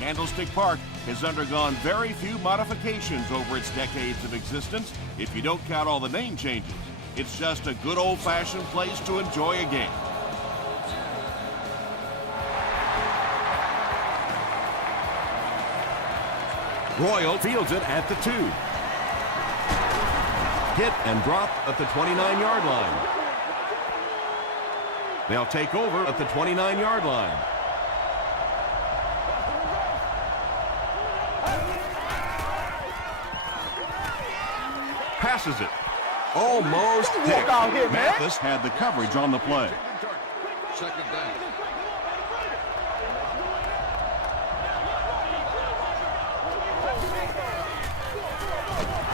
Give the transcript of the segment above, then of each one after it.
Candlestick Park has undergone very few modifications over its decades of existence, if you don't count all the name changes. It's just a good old-fashioned place to enjoy a game. Royal fields it at the 2. Hit and drop at the 29-yard line. They'll take over at the 29-yard line. Passes it. Almost hit. Mathis had the coverage on the play. Second down.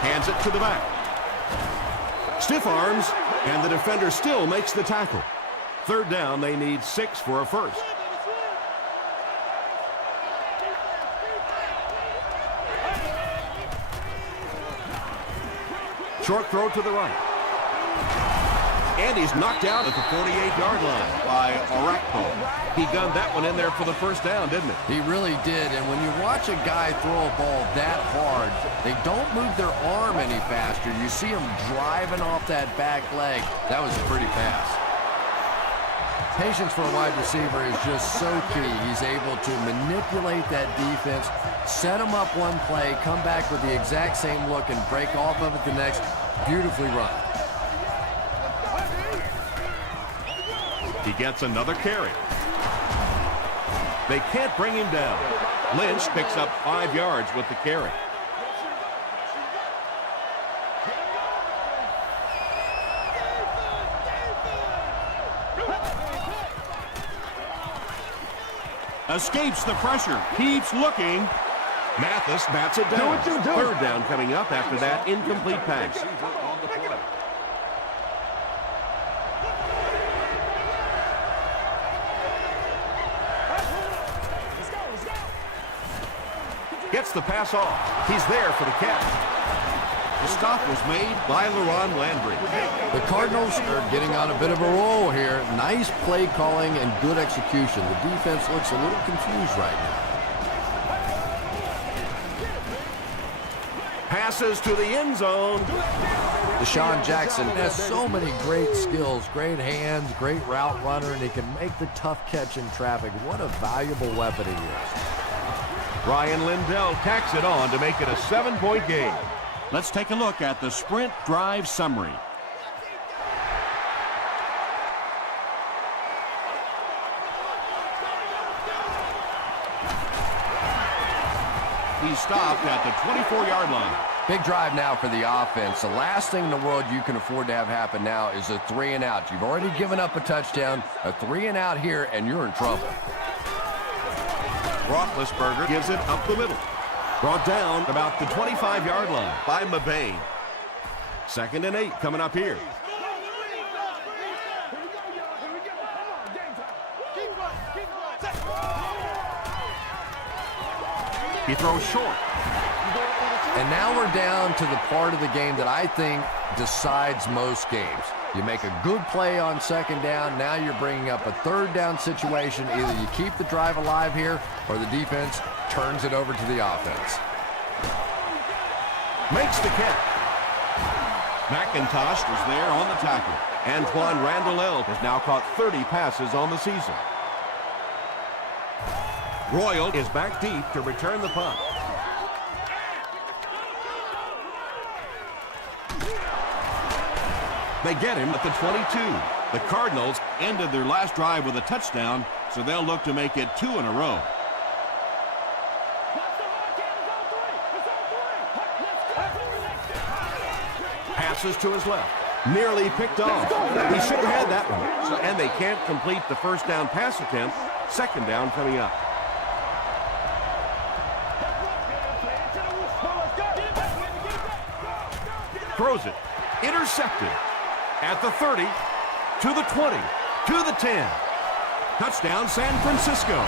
Hands it to the back. Stiff arms, and the defender still makes the tackle. Third down, they need 6 for a first. Short throw to the right. And he's knocked out at the 48-yard line by Orakpo. He gunned that one in there for the first down, didn't it? He really did, and when you watch a guy throw a ball that hard, they don't move their arm any faster. You see him driving off that back leg. That was a pretty pass. Patience for a wide receiver is just so key. He's able to manipulate that defense, set him up one play, come back with the exact same look, and break off of it the next. Beautifully run. He gets another carry. They can't bring him down. Lynch picks up 5 yards with the carry. Escapes the pressure. Keeps looking. Mathis bats it down. Third down coming up after that incomplete pass. Gets the pass off. He's there for the catch. The stop was made by LaRon Landry. The Cardinals are getting on a bit of a roll here. Nice play calling and good execution. The defense looks a little confused right now. Passes to the end zone. Deshaun Jackson has so many great skills, great hands, great route runner, and he can make the tough catch in traffic. What a valuable weapon he is. Ryan Lindell tacks it on to make it a 7-point game. Let's take a look at the sprint drive summary. He stopped at the 24-yard line. Big drive now for the offense. The last thing in the world you can afford to have happen now is a 3-and-out. You've already given up a touchdown, a 3-and-out here, and you're in trouble. Roethlisberger gives it up the middle. Brought down about the 25-yard line by Mabane. 2nd and 8 coming up here. He throws short. And now we're down to the part of the game that I think decides most games. You make a good play on 2nd down. Now you're bringing up a 3rd down situation. Either you keep the drive alive here or the defense turns it over to the offense. Makes the catch. McIntosh was there on the tackle. Antoine Randall has now caught 30 passes on the season. Royal is back deep to return the punt. They get him at the 22. The Cardinals ended their last drive with a touchdown, so they'll look to make it 2 in a row. Passes to his left. Nearly picked off. He should have had that one. And they can't complete the first down pass attempt. 2nd down coming up. Throws it. Intercepted. At the 30, to the 20, to the 10. Touchdown, San Francisco.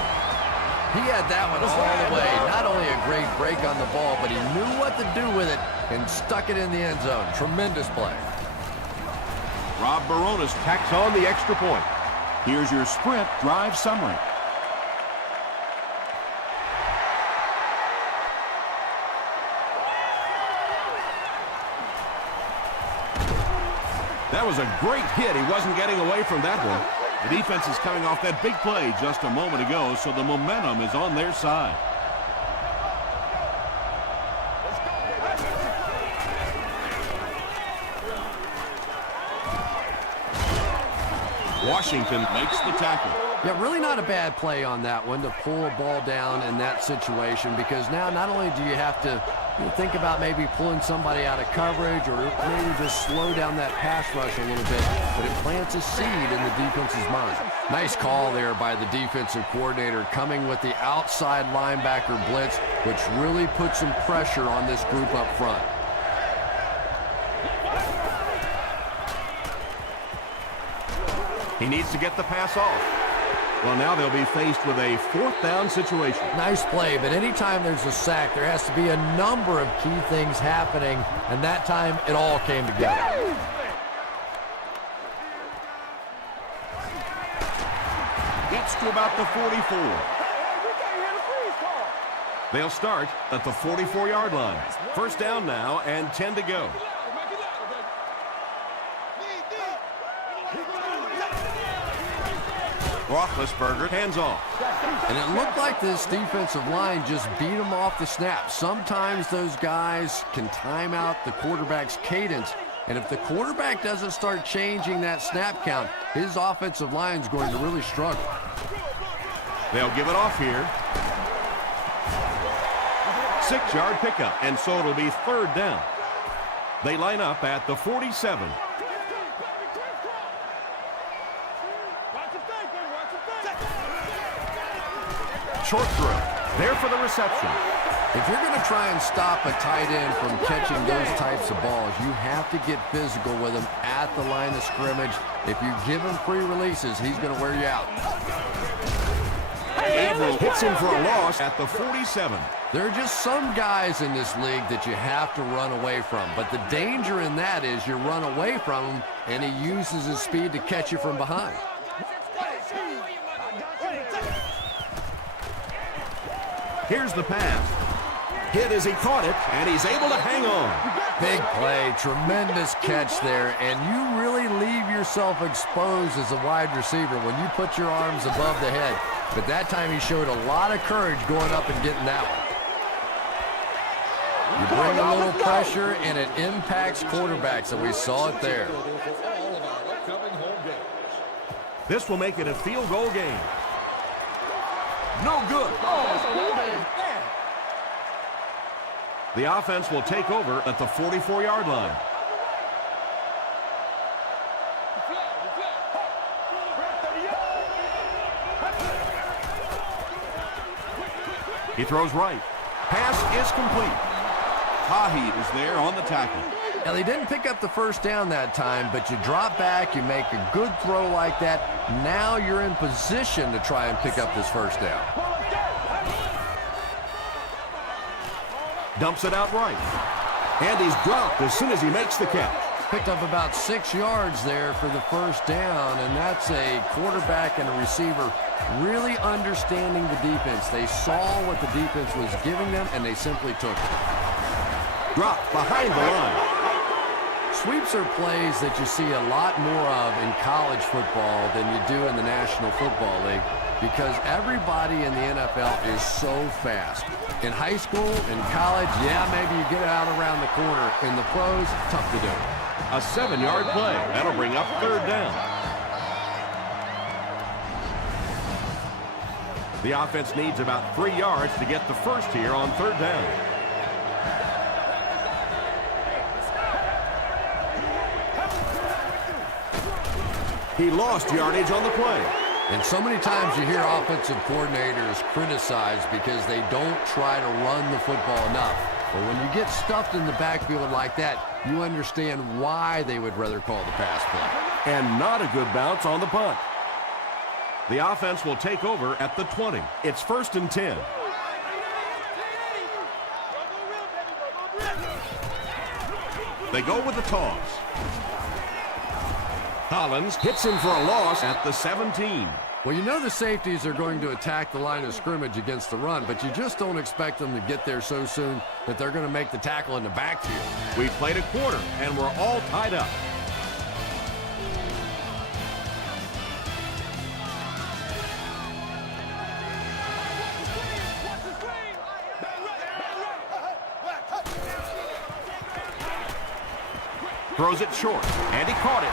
He had that one all the way. Not only a great break on the ball, but he knew what to do with it and stuck it in the end zone. Tremendous play. Rob Baronis tacks on the extra point. Here's your sprint drive summary. That was a great hit. He wasn't getting away from that one. The defense is coming off that big play just a moment ago, so the momentum is on their side. Washington makes the tackle. Yeah, really not a bad play on that one to pull a ball down in that situation, because now not only do you have to think about maybe pulling somebody out of coverage or maybe just slow down that pass rush a little bit, but it plants a seed in the defense's mind. Nice call there by the defensive coordinator, coming with the outside linebacker blitz, which really puts some pressure on this group up front. He needs to get the pass off. Well, now they'll be faced with a 4th down situation. Nice play, but anytime there's a sack, there has to be a number of key things happening, and that time it all came together. Gets to about the 44. They'll start at the 44-yard line. First down now and 10 to go. Roethlisberger hands off. And it looked like this defensive line just beat them off the snap. Sometimes those guys can time out the quarterback's cadence, and if the quarterback doesn't start changing that snap count, his offensive line is going to really struggle. They'll give it off here. 6-yard pickup, and so it'll be 3rd down. They line up at the 47. Short throw. There for the reception. If you're going to try and stop a tight end from catching those types of balls, you have to get physical with him at the line of scrimmage. If you give him free releases, he's going to wear you out. Averill hits him for a loss at the 47. There are just some guys in this league that you have to run away from, but the danger in that is you run away from him, and he uses his speed to catch you from behind. Here's the pass. Hit as he caught it, and he's able to hang on. Big play, tremendous catch there, and you really leave yourself exposed as a wide receiver when you put your arms above the head. But that time he showed a lot of courage going up and getting that one. You bring a little pressure, and it impacts quarterbacks, and we saw it there. This will make it a field goal game. No good. The offense will take over at the 44-yard line. He throws right. Pass is complete. Haheed is there on the tackle. Now, they didn't pick up the first down that time, but you drop back, you make a good throw like that. Now you're in position to try and pick up this first down. Dumps it out right. And he's dropped as soon as he makes the catch. Picked up about 6 yards there for the first down, and that's a quarterback and a receiver really understanding the defense. They saw what the defense was giving them, and they simply took it. Dropped behind the line. Sweeps are plays that you see a lot more of in college football than you do in the National Football League, because everybody in the NFL is so fast. In high school, in college, yeah, maybe you get it out around the corner. In the pros, tough to do. A 7-yard play. That'll bring up 3rd down. The offense needs about 3 yards to get the first here on 3rd down. He lost yardage on the play. And so many times you hear offensive coordinators criticized because they don't try to run the football enough. But when you get stuffed in the backfield like that, you understand why they would rather call the pass play. And not a good bounce on the punt. The offense will take over at the 20. It's 1st and 10. They go with the toss. Collins hits him for a loss at the 17. Well, you know the safeties are going to attack the line of scrimmage against the run, but you just don't expect them to get there so soon that they're going to make the tackle in the backfield. We've played a quarter, and we're all tied up. Throws it short, and he caught it.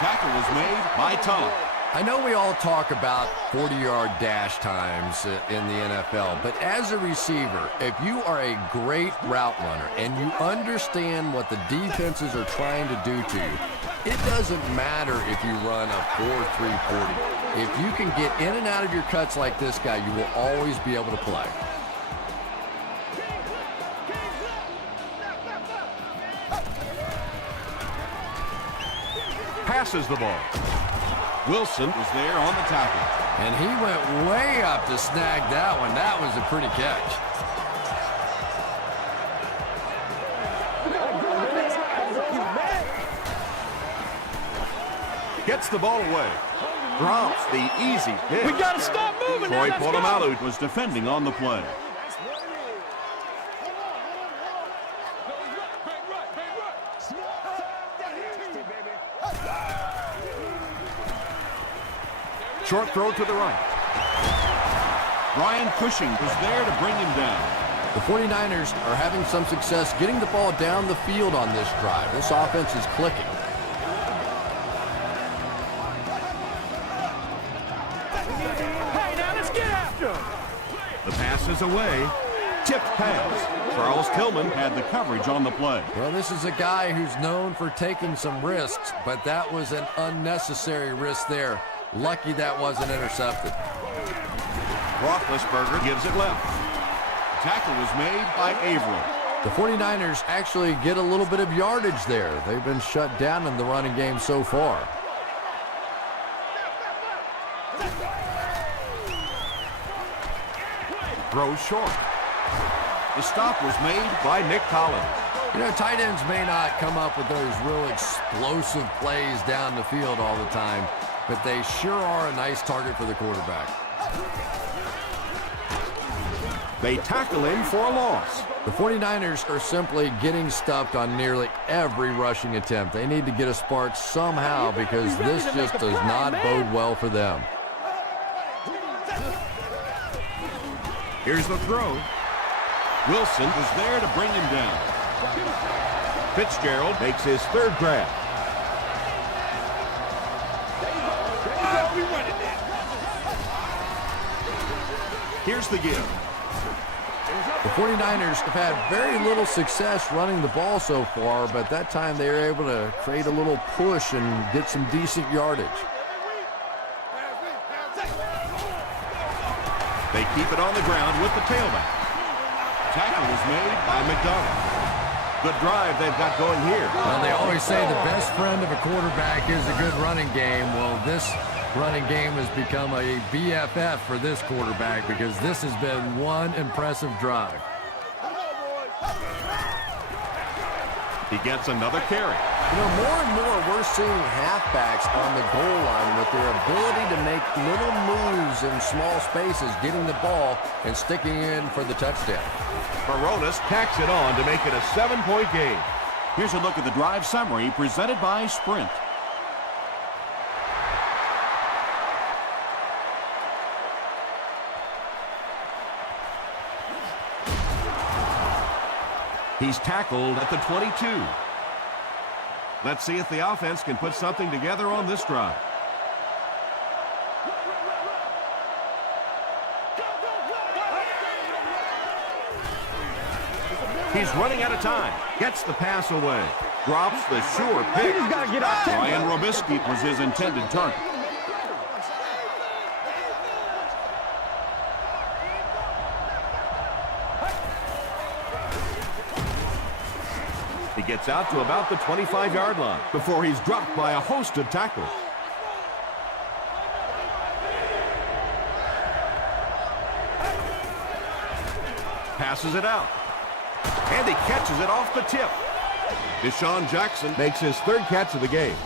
Tackle was made by Tom. I know we all talk about 40-yard dash times in the NFL, but as a receiver, if you are a great route runner and you understand what the defenses are trying to do to you, it doesn't matter if you run a 4.3 40. If you can get in and out of your cuts like this guy, you will always be able to play. Passes the ball. Wilson was there on the tackle. And he went way up to snag that one. That was a pretty catch. Gets the ball away. Drops the easy hit. We got to stop moving. Troy Polamalu was defending on the play. Short throw to the right. Brian Cushing was there to bring him down. The 49ers are having some success getting the ball down the field on this drive. This offense is clicking. Hey, now let's get after him. The pass is away. Tipped pass. Charles Tillman had the coverage on the play. Well, this is a guy who's known for taking some risks, but that was an unnecessary risk there. Lucky that wasn't intercepted. Roethlisberger gives it left. Tackle was made by Averill. The 49ers actually get a little bit of yardage there. They've been shut down in the running game so far. Throws short. The stop was made by Nick Collins. You know, tight ends may not come up with those real explosive plays down the field all the time, but they sure are a nice target for the quarterback. They tackle him for a loss. The 49ers are simply getting stuffed on nearly every rushing attempt. They need to get a spark somehow because this just does not bode well for them. Here's the throw. Wilson was there to bring him down. Fitzgerald makes his third grab. Here's the give. The 49ers have had very little success running the ball so far, but that time they were able to create a little push and get some decent yardage. They keep it on the ground with the tailback. Tackle was made by McDonald. Good drive they've got going here. Well, they always say the best friend of a quarterback is a good running game. Well, this running game has become a BFF for this quarterback because this has been one impressive drive. He gets another carry. You know, more and more we're seeing halfbacks on the goal line with their ability to make little moves in small spaces, getting the ball and sticking in for the touchdown. Baronis tacks it on to make it a 7-point game. Here's a look at the drive summary presented by Sprint. He's tackled at the 22. Let's see if the offense can put something together on this drive. He's running out of time. Gets the pass away. Drops the sure pick. Ryan Robisky was his intended target. He gets out to about the 25-yard line before he's dropped by a host of tackles. Passes it out. And he catches it off the tip. Deshaun Jackson makes his third catch of the game.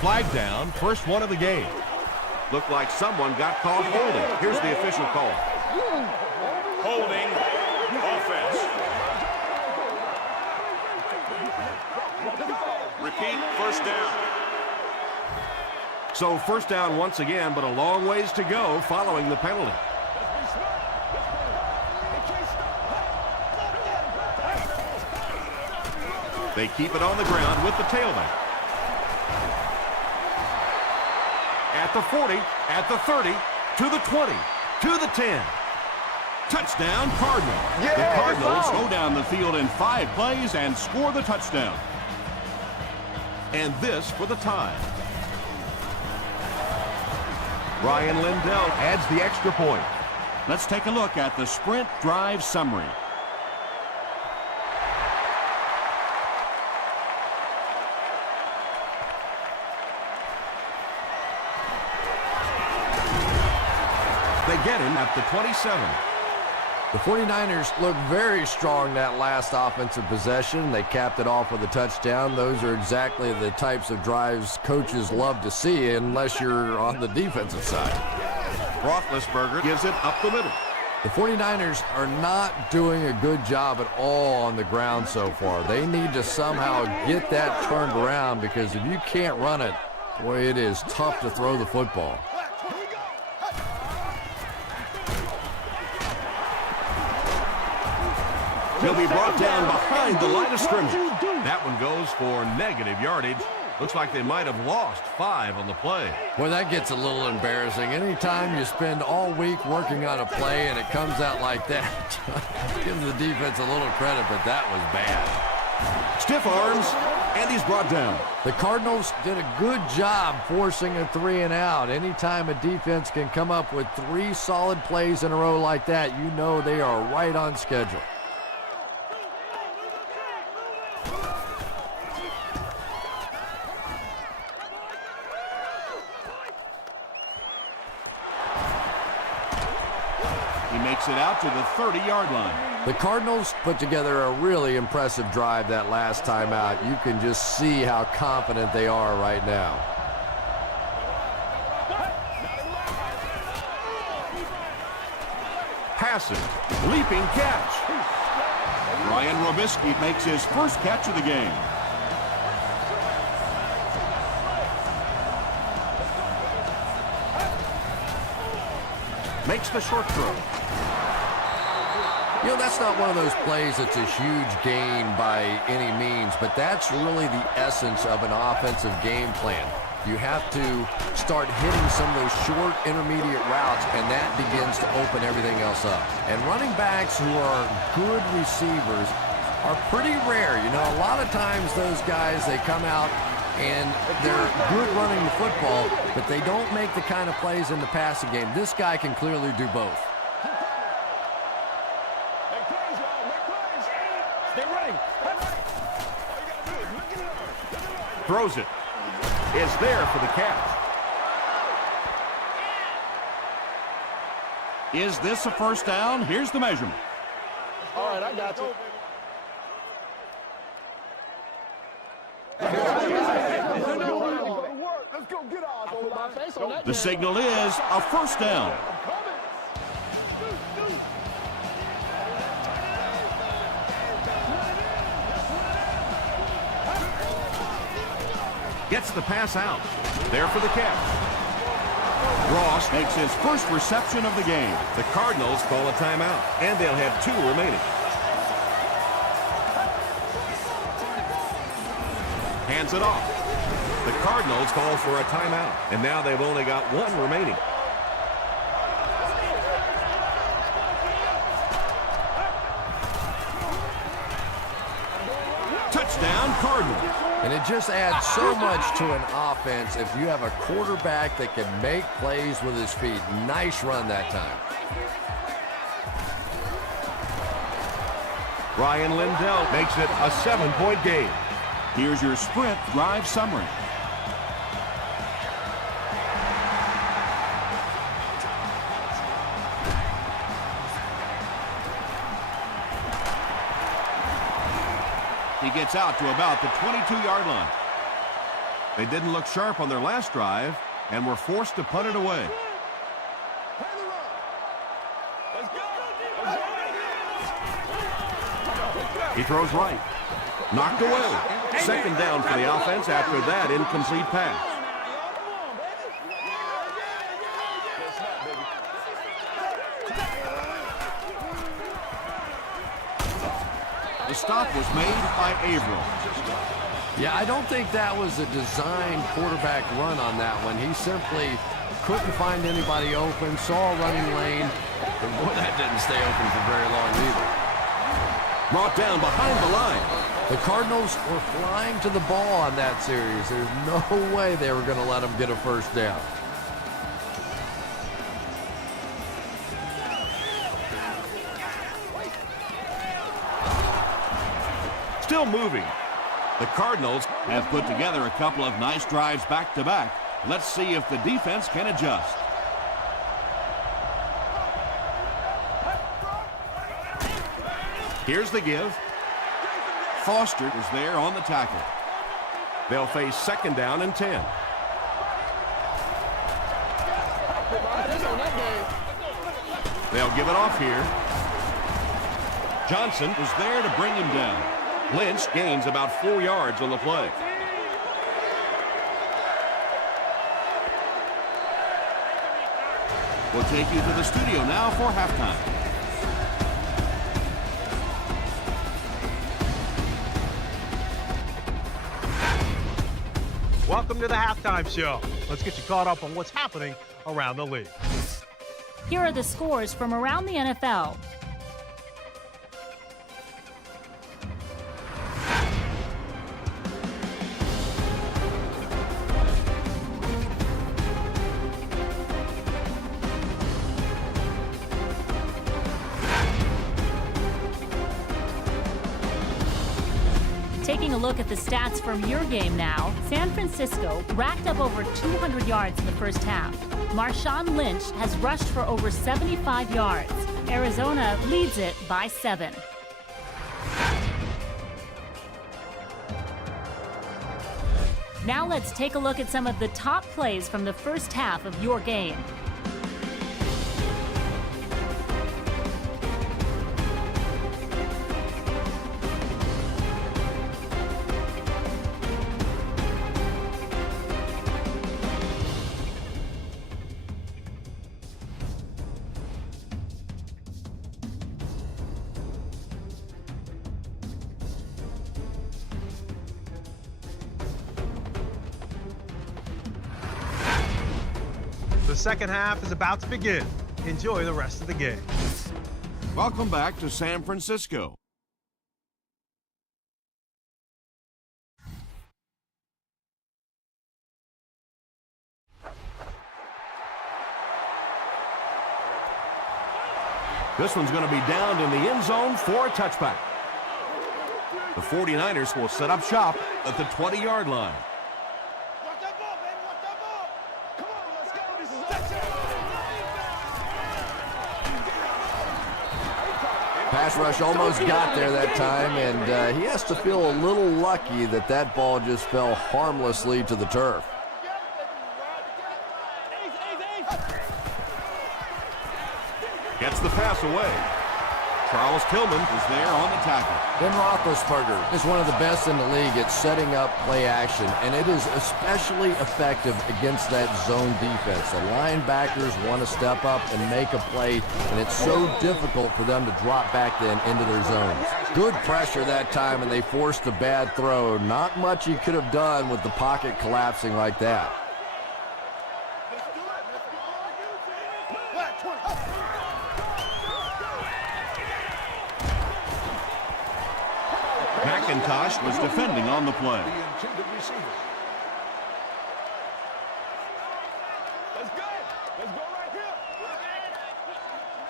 Flag down, first one of the game. Looked like someone got called holding. Here's the official call. Holding offense. repeat, first down. So first down once again, but a long ways to go following the penalty. They keep it on the ground with the tailback. At the 40, at the 30, to the 20, to the 10. Touchdown, Cardinals. The Cardinals go down the field in 5 plays and score the touchdown. And this for the tie. Ryan Lindell adds the extra point. Let's take a look at the sprint drive summary. They get him at the 27. The 49ers look very strong that last offensive possession. They capped it off with a touchdown. Those are exactly the types of drives coaches love to see unless you're on the defensive side. Roethlisberger gives it up the middle. The 49ers are not doing a good job at all on the ground so far. They need to somehow get that turned around because if you can't run it, boy, it is tough to throw the football. He'll be brought down behind the line of scrimmage. That one goes for negative yardage. Looks like they might have lost 5 on the play. Boy, that gets a little embarrassing. Anytime you spend all week working on a play and it comes out like that, give the defense a little credit, but that was bad. Stiff arms, and he's brought down. The Cardinals did a good job forcing a 3 and out. Anytime a defense can come up with 3 solid plays in a row like that, you know they are right on schedule. Makes it out to the 30-yard line. The Cardinals put together a really impressive drive that last time out. You can just see how confident they are right now. Passing, leaping catch. Ryan Robisky makes his first catch of the game. Makes the short throw. You know, that's not one of those plays that's a huge gain by any means, but that's really the essence of an offensive game plan. You have to start hitting some of those short intermediate routes, and that begins to open everything else up. And running backs who are good receivers are pretty rare. You know, a lot of times those guys, they come out and they're good running the football, but they don't make the kind of plays in the passing game. This guy can clearly do both. Throws it. It's there for the catch. Is this a first down? Here's the measurement. All right, I got you. The signal is a first down. Gets the pass out. There for the catch. Ross makes his first reception of the game. The Cardinals call a timeout, and they'll have 2 remaining. Hands it off. The Cardinals call for a timeout, and now they've only got 1 remaining. Touchdown, Cardinals. And it just adds so much to an offense if you have a quarterback that can make plays with his feet. Nice run that time. Ryan Lindell makes it a 7-point game. Here's your sprint drive summary. He gets out to about the 22-yard line. They didn't look sharp on their last drive and were forced to punt it away. He throws right. Knocked away. Second down for the offense after that incomplete pass. The stop was made by Averill. Yeah, I don't think that was a designed quarterback run on that one. He simply couldn't find anybody open, saw a running lane, and boy, that didn't stay open for very long either. Brought down behind the line. The Cardinals were flying to the ball on that series. There's no way they were going to let them get a first down. Still moving. The Cardinals have put together a couple of nice drives back-to-back. Let's see if the defense can adjust. Here's the give. Foster is there on the tackle. They'll face second down and 10. They'll give it off here. Johnson was there to bring him down. Lynch gains about 4 yards on the play. We'll take you to the studio now for halftime. Welcome to the halftime show. Let's get you caught up on what's happening around the league. Here are the scores from around the NFL. Taking a look at the stats from your game now, San Francisco racked up over 200 yards in the first half. Marshawn Lynch has rushed for over 75 yards. Arizona leads it by 7. Now let's take a look at some of the top plays from the first half of your game. The second half is about to begin. Enjoy the rest of the game. Welcome back to San Francisco. This one's going to be downed in the end zone for a touchback. The 49ers will set up shop at the 20-yard line. Pass rush almost got there that time, and he has to feel a little lucky that that ball just fell harmlessly to the turf. Gets the pass away. Charles Tillman is there on the tackle. Ben Roethlisberger is one of the best in the league at setting up play action, and it is especially effective against that zone defense. The linebackers want to step up and make a play, and it's so difficult for them to drop back then into their zones. Good pressure that time, and they forced a bad throw. Not much he could have done with the pocket collapsing like that. McIntosh was defending on the play. Let's go. Let's go right here.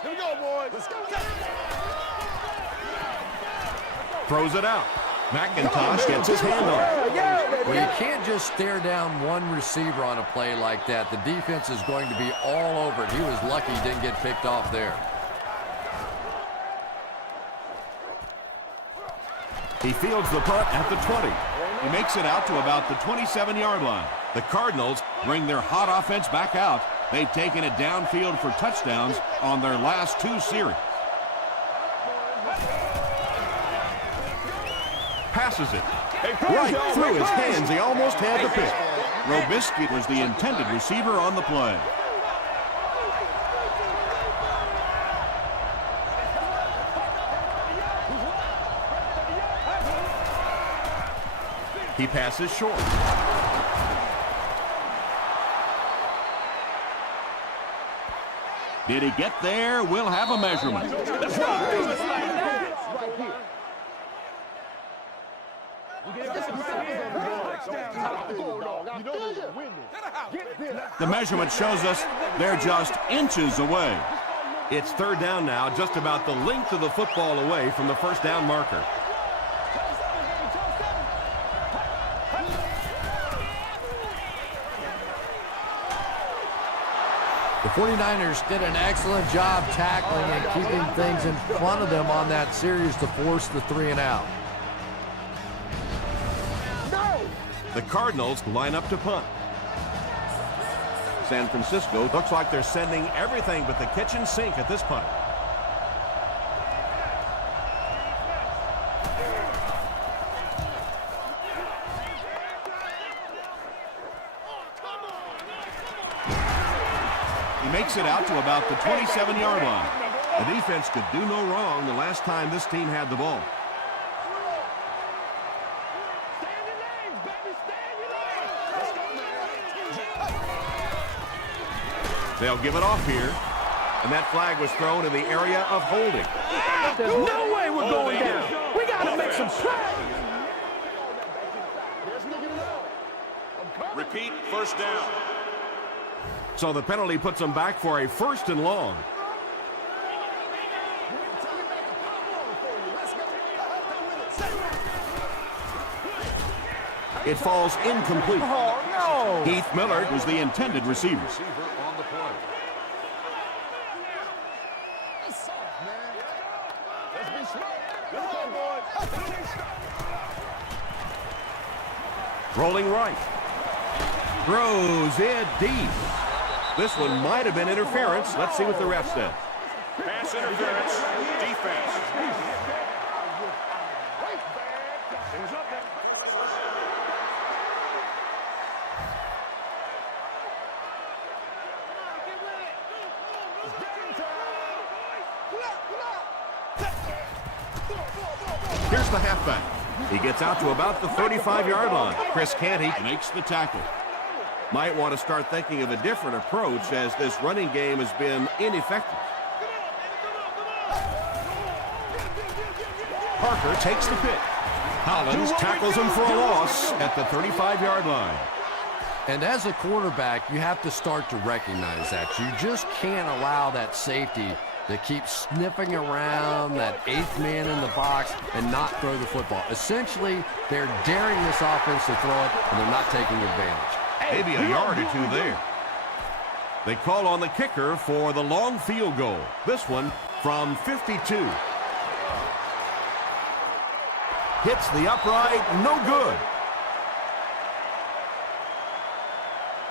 Here we go, boys. Let's go. Throws it out. McIntosh gets his hand on it. Well, you can't just stare down one receiver on a play like that. The defense is going to be all over it. He was lucky he didn't get picked off there. He fields the punt at the 20. He makes it out to about the 27-yard line. The Cardinals bring their hot offense back out. They've taken it downfield for touchdowns on their last 2 series. Passes it. Right through his hands. He almost had the pick. Robisky was the intended receiver on the play. He passes short. Did he get there? We'll have a measurement. The measurement shows us they're just inches away. It's third down now, just about the length of the football away from the first down marker. The 49ers did an excellent job tackling and keeping things in front of them on that series to force the 3-and-out. The Cardinals line up to punt. San Francisco looks like they're sending everything but the kitchen sink at this punt. He makes it out to about the 27-yard line. The defense could do no wrong the last time this team had the ball. They'll give it off here. And that flag was thrown in the area of holding. There's no way we're going down. We got to make some plays. Repeat, first down. So the penalty puts them back for a first and long. It falls incomplete. Oh, no. Heath Miller was the intended receiver. On the play. Rolling right. Throws it deep. This one might have been interference. Let's see what the ref says. Pass interference, defense. Here's the halfback. He gets out to about the 35-yard line. Chris Canty Makes the tackle. might want to start thinking of a different approach as this running game has been ineffective. Parker takes the pick. Hollins tackles him for a loss at the 35-yard line. And as a quarterback, you have to start to recognize that. You just can't allow that safety to keep sniffing around that eighth man in the box and not throw the football. Essentially, they're daring this offense to throw it, and they're not taking advantage. Maybe a yard or two there. They call on the kicker for the long field goal. This one from 52. Hits the upright, no good.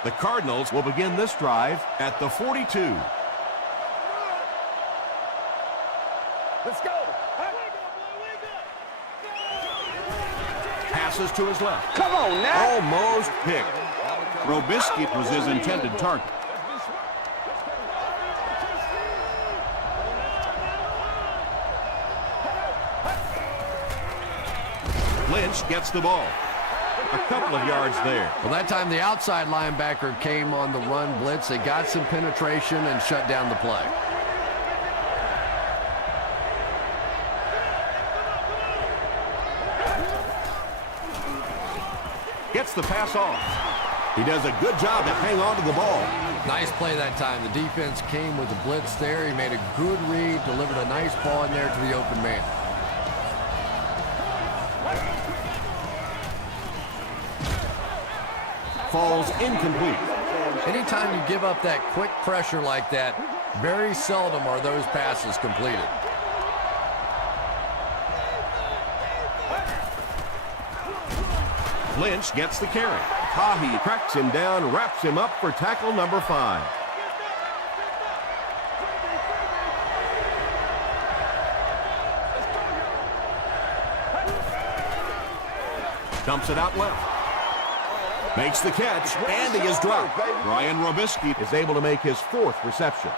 The Cardinals will begin this drive at the 42. Let's go. Passes to his left. Come on now. Almost picked. Robisky was his intended target. Lynch gets the ball. A couple of yards there. Well, that time the outside linebacker came on the run blitz. They got some penetration and shut down the play. Gets the pass off. He does a good job to hang on to the ball. Nice play that time. The defense came with the blitz there. He made a good read, delivered a nice ball in there to the open man. Falls incomplete. Anytime you give up that quick pressure like that, very seldom are those passes completed. Lynch gets the carry. Tahi tracks him down, wraps him up for tackle number 5. Dumps it out left. Makes the catch, and he is dropped. Brian Robisky Is able to make his 4th reception.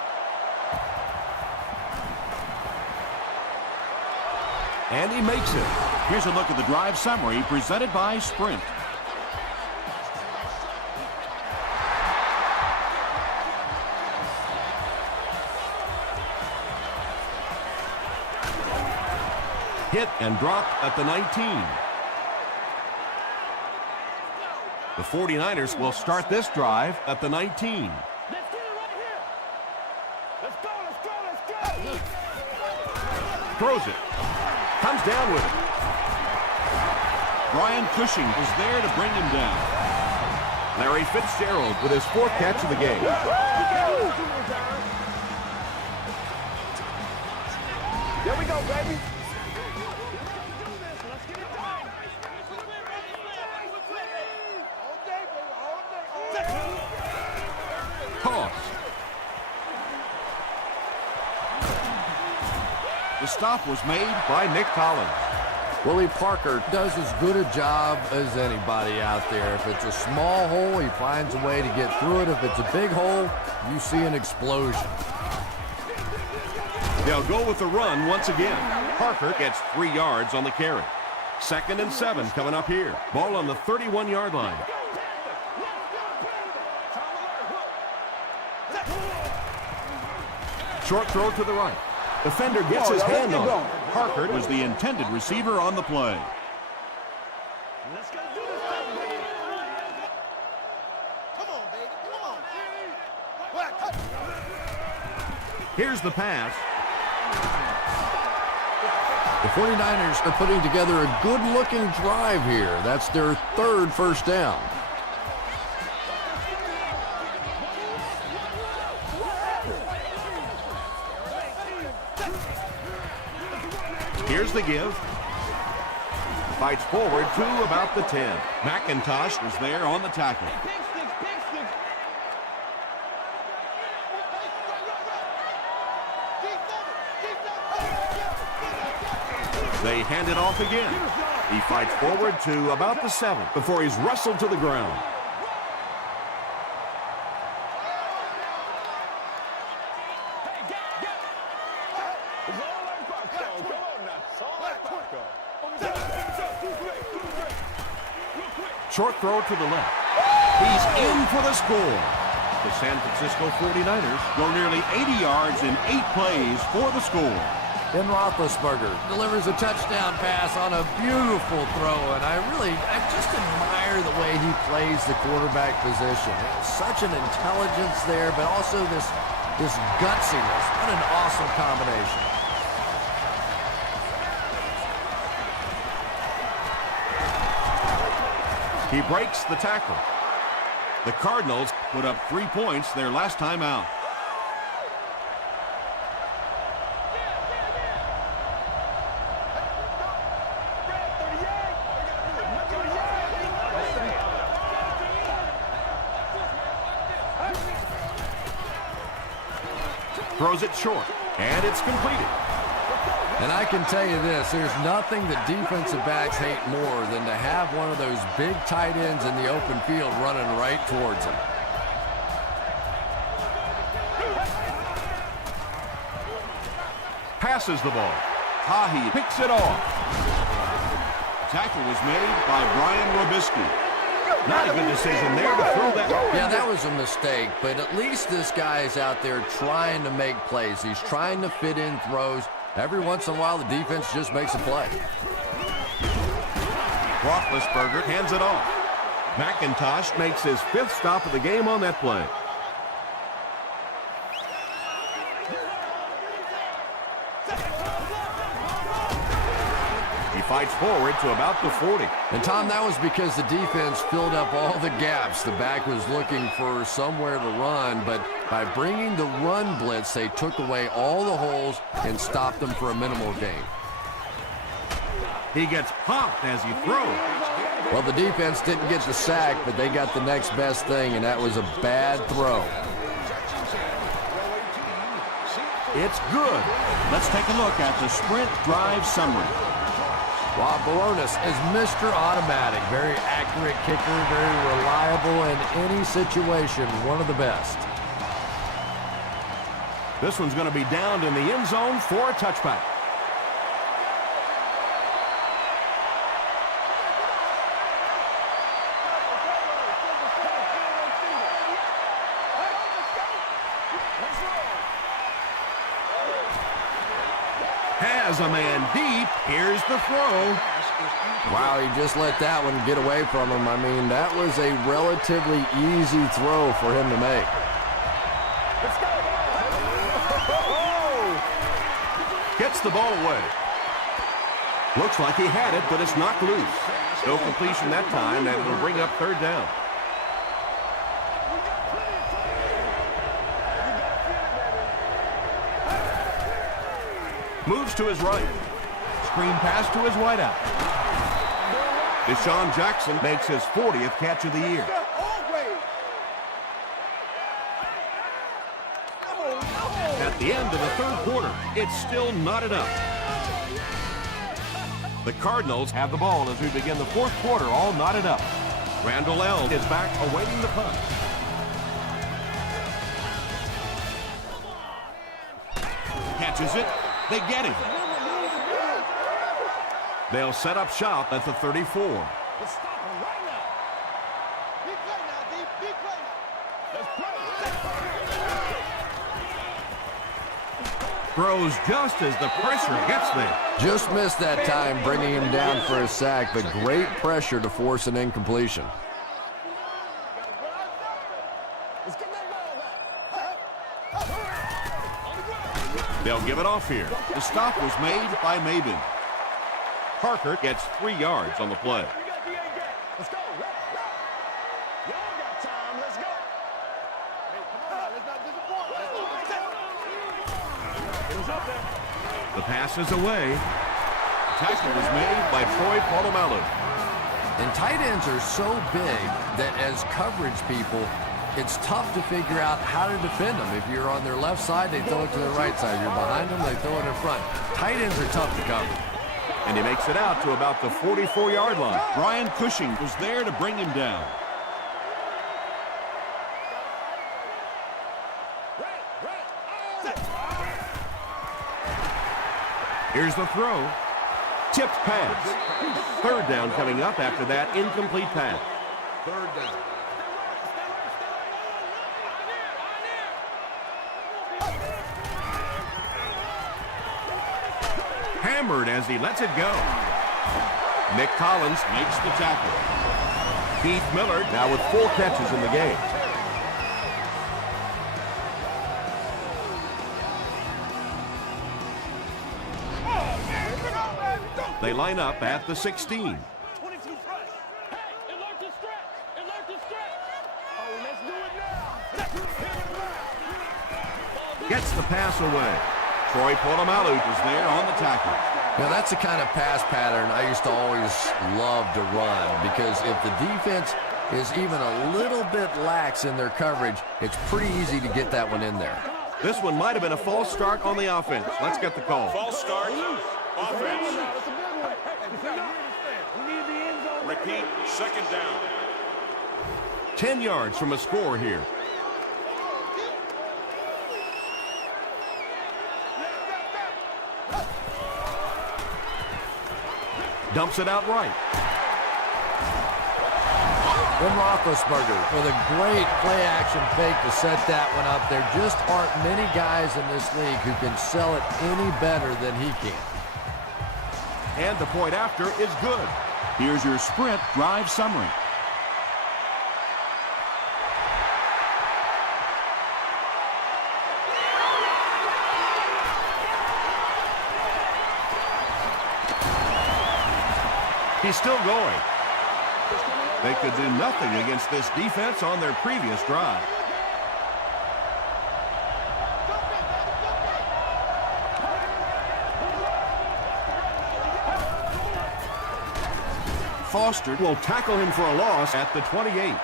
And he makes it. Here's a look at the drive summary presented by Sprint. Hit and dropped at the 19. The 49ers will start this drive at the 19. Let's get it right here. Let's go, let's go, let's go. Throws it. Comes down with it. Brian Cushing is there to bring him down. Larry Fitzgerald with his 4th catch of the game. There we go, baby. Toss. The stop was made By Nick Collins. Willie Parker does as good a job as anybody out there. If it's a small hole, he finds a way to get through it. If it's a big hole, you see an explosion. They'll go with the run once again. Parker gets 3 yards on the carry. 2nd and 7 coming up here. Ball on the 31-yard line. Short throw to the right. Defender gets his hand on it. Parker was the intended receiver on the play. Let's go do this thing, baby. Come on, baby. Come on. Here's the pass. The 49ers are putting together a good-looking drive here. That's their 3rd first down. Here's the give. Fights forward to about the 10. McIntosh Was there on the tackle. They hand it off again. He fights forward to about the 7 before he's wrestled to the ground. Short throw to the left. He's in for the score. The San Francisco 49ers Go nearly 80 yards in 8 plays for the score. Ben Roethlisberger delivers a touchdown pass on a beautiful throw, and I just admire the way he plays the quarterback position. Such an intelligence there, but also this gutsiness. What an awesome combination. He breaks the tackle. The Cardinals Put up 3 points their last time out. throws it short, and it's completed. And I can tell you this, there's nothing that defensive backs hate more than to have one of those big tight ends in the open field running right towards them. Passes the ball. Tahi picks it off. Tackle was made by Brian Robisky. Not a good decision there to throw that. Yeah, that was a mistake, but at least this guy is out there trying to make plays. He's trying to fit in throws. Every once in a while, the defense just makes a play. Roethlisberger hands it off. McIntosh makes his 5th stop of the game on that play. He fights forward to about the 40. And, Tom, that was because the defense filled up all the gaps. The back was looking for somewhere to run, but by bringing the run blitz, they took away all the holes and stopped them for a minimal gain. He gets popped as he throws. Well, the defense didn't get the sack, but they got the next best thing, and that was a bad throw. It's good. Let's take a look at the sprint drive summary. Rob Balonis is Mr. Automatic. Very accurate kicker, very reliable in any situation. One of the best. This one's going to be downed in the end zone for a touchback. Has a man deep. Here's the throw. Wow, he just let that one get away from him. I mean, that was a relatively easy throw for him to make. Gets the ball away. Looks like he had it, but it's knocked loose. No completion that time, and it'll bring up third down. Moves to his right. Screen pass to his wideout. Deshaun Jackson makes his 40th catch of the year. At the end of the third quarter, it's still knotted up. The Cardinals have the ball as we begin the fourth quarter, all knotted up. Randall L. is back awaiting the punt. Catches it. They get him. They'll set up shop at the 34. Let's stop him right now. Big play now, D. Big play now. Throws just as the pressure gets there. Just missed that time, bringing him down for a sack, but great pressure to force an incompletion. Let's get that ball back. They'll give it off here. The stop was made by Maben. Parker gets 3 yards on the play. Let's go. Y'all got time. Let's go. Hey, come on now. Let's not disappoint. It was up there. The pass is away. Tackle was made by Troy Polamalu. And tight ends are so big that as coverage people, it's tough to figure out how to defend them. If you're on their left side, they throw it to their right side. You're behind them, they throw it in front. Tight ends are tough to cover. And he makes it out to about the 44-yard line. Brian Cushing was there to bring him down. Here's the throw. Tipped pass. Third down coming up after that incomplete pass. Third down. Hammered as he lets it go. Nick Collins makes the tackle. Keith Miller now with 4 catches in the game. They line up at the 16. 22 fresh. Hey, it learned to stretch. It learned to stretch. Oh, let's do it now. Gets the pass away. Troy Polamalu is there on the tackle. Now, that's the kind of pass pattern I used to always love to run, because if the defense is even a little bit lax in their coverage, it's pretty easy to get that one in there. This one might have been a false start on the offense. Let's get the call. False start. Offense. Repeat, second down. 10 yards from a score here. Dumps it out right. Ben Roethlisberger with a great play-action fake to set that one up. There just aren't many guys in this league who can sell it any better than he can. And the point after is good. Here's your sprint drive summary. He's still going. They could do nothing against this defense on their previous drive. Foster will tackle him for a loss at the 28.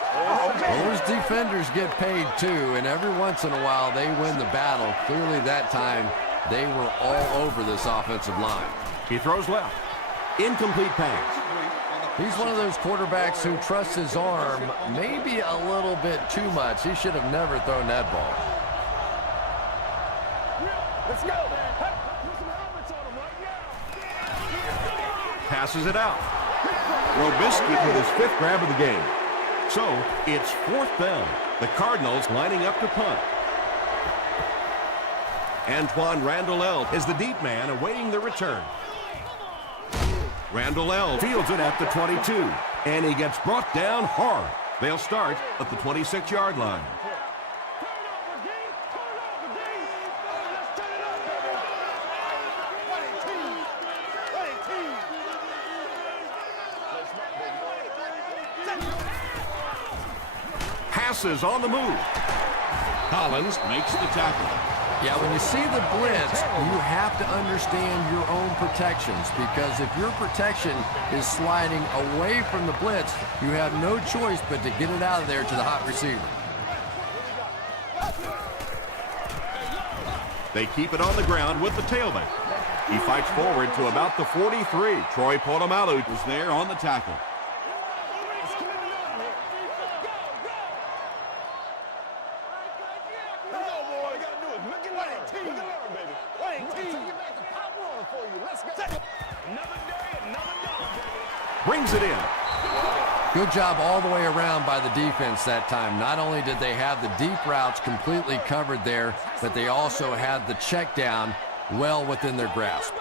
Those defenders get paid too, and every once in a while they win the battle. Clearly that time they were all over this offensive line. He throws left. Incomplete pass. He's one of those quarterbacks who trusts his arm maybe a little bit too much. He should have never thrown that ball. Let's go. Put some helmets on him right now. Passes it out. Robisky with his 5th grab of the game. So, it's 4th down. The Cardinals lining up to punt. Antoine Randall is the deep man awaiting the return. Randall fields it at the 22, and he gets brought down hard. They'll start at the 26-yard line. Passes on the move. Collins makes the tackle. Yeah, when you see the blitz, you have to understand your own protections, because if your protection is sliding away from the blitz, you have no choice but to get it out of there to the hot receiver. They keep it on the ground with the tailback. He fights forward to about the 43. Troy Polamalu was there on the tackle. Brings it in. Good job all the way around by the defense that time. Not only did they have the deep routes completely covered there, but they also had the check down well within their grasp.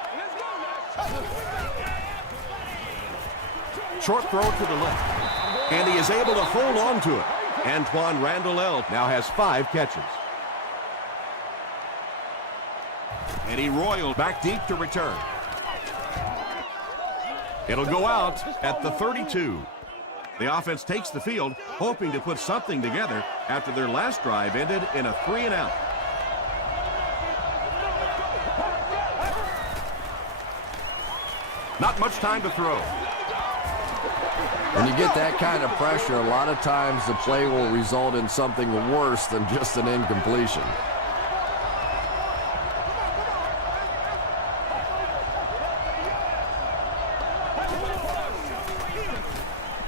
Short throw to the left, and he is able to hold on to it. Antoine Randall now has 5 catches. And he roiled back deep to return. It'll go out at the 32. The offense takes the field, hoping to put something together after their last drive ended in a 3-and-out. Not much time to throw. When you get that kind of pressure, a lot of times the play will result in something worse than just an incompletion.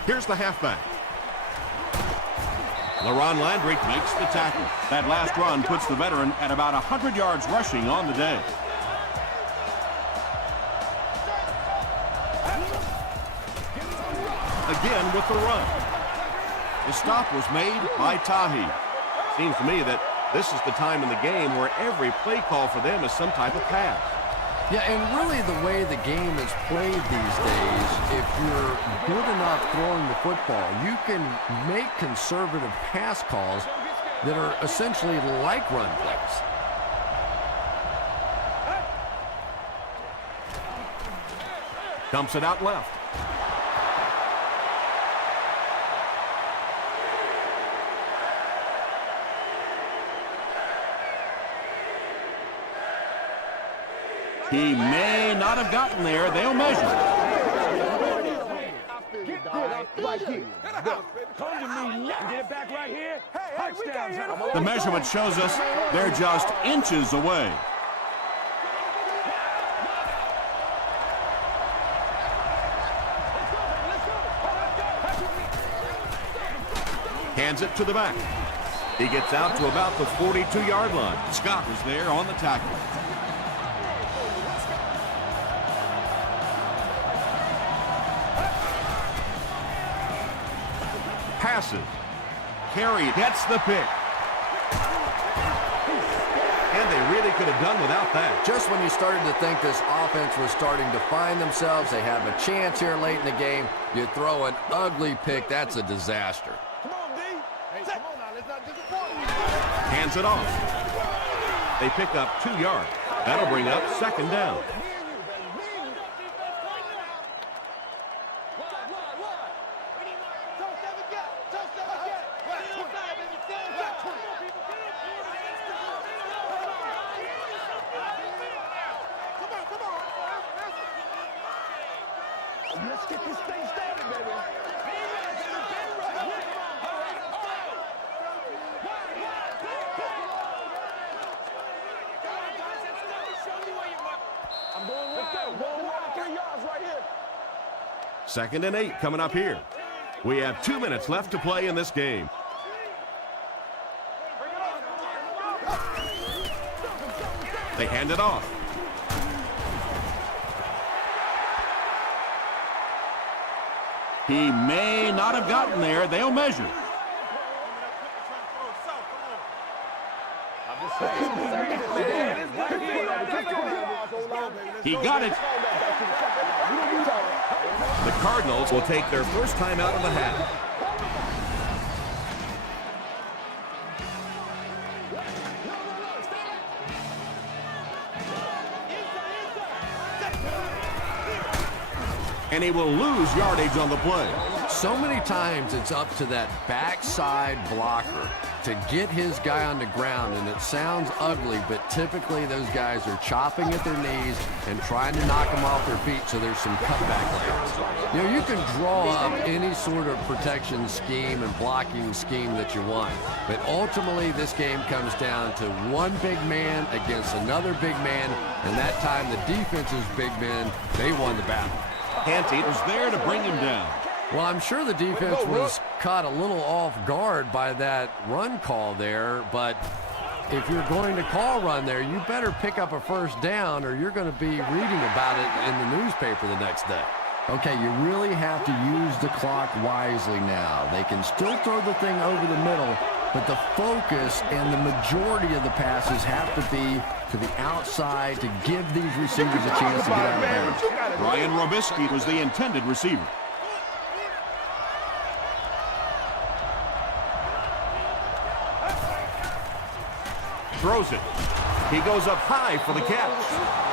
Here's the halfback. LaRon Landry makes the tackle. That last run puts the veteran at about 100 yards rushing on the day. Again with the run. The stop was made by Tahi. Seems to me that this is the time in the game where every play call for them is some type of pass. Yeah, and really the way the game is played these days, if you're good enough throwing the football, you can make conservative pass calls that are essentially like run plays. Dumps it out left. He may not have gotten there. They'll measure. The measurement shows us they're just inches away. Hands it to the back. He gets out to about the 42-yard line. Scott was there on the tackle. Passes. Carey gets the pick. And they really could have done without that. Just when you started to think this offense was starting to find themselves, they have a chance here late in the game, you throw an ugly pick, that's a disaster. Come on, D. Hey, come on now. Let's not disappoint you. Hands it off. They pick up 2 yards. That'll bring up 2nd down. Let's get this thing started, baby. I'm going wide. 3 yards right here. 2nd and 8 coming up here. We have 2 minutes left to play in this game. They hand it off. He may not have gotten there. They'll measure. He got it. The Cardinals will take their first time out of the half. And he will lose yardage on the play. So many times it's up to that backside blocker to get his guy on the ground, and it sounds ugly, but typically those guys are chopping at their knees and trying to knock them off their feet, so there's some cutback lanes. You know, you can draw up any sort of protection scheme and blocking scheme that you want, but ultimately this game comes down to one big man against another big man, and that time the defense's big men, they won the battle. Canty was there to bring him down. Well, I'm sure the defense was caught a little off guard by that run call there, but if you're going to call run there, you better pick up a first down or you're going to be reading about it in the newspaper the next day. Okay, you really have to use the clock wisely now. They can still throw the thing over the middle, but the focus and the majority of the passes have to be to the outside to give these receivers a chance to get out of bounds. Ryan Robisky was the intended receiver. Throws it. He goes up high for the catch.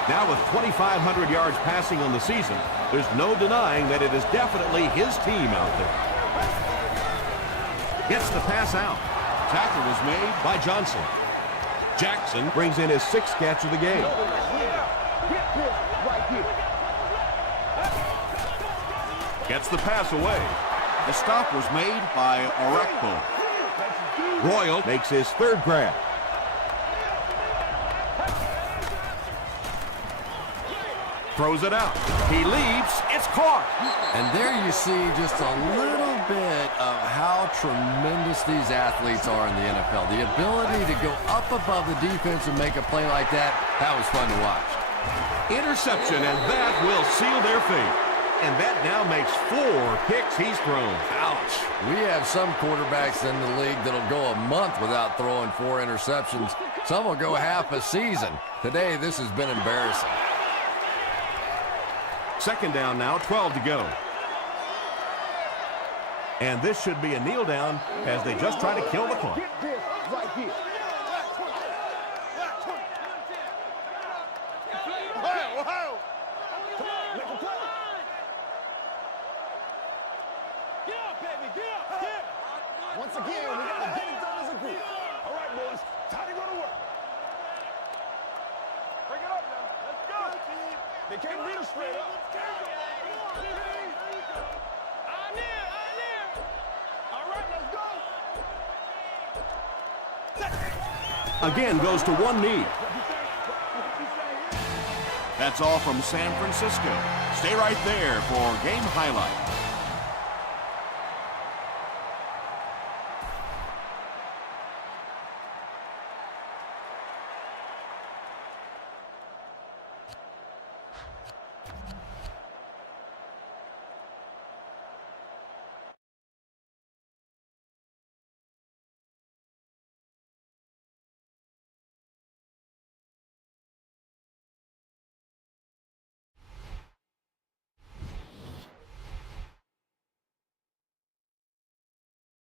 Now with 2,500 yards passing on the season, there's no denying that it is definitely his team out there. Gets the pass out. Tackle was made by Johnson. Jackson brings in his 6th catch of the game. Gets the pass away. The stop was made by Orekpo. Royal makes his 3rd grab. Throws it out. He leaps. It's caught. And there you see just a little bit of how tremendous these athletes are in the NFL. The ability to go up above the defense and make a play like that, that was fun to watch. Interception, and that will seal their fate. And that now makes 4 picks he's thrown. Ouch. We have some quarterbacks in the league that'll go a month without throwing 4 interceptions. Some will go half a season. Today, this has been embarrassing. 2nd down now, 12 to go. And this should be a kneel down as they just try to kill the clock. Get this right here. Once again, we got to get it done as a group. All right, boys, time to go to work. Bring it up now. Let's go, team. They can't beat us straight up. All right, let's go. Again goes to one knee. That's all from San Francisco. Stay right there for game highlight.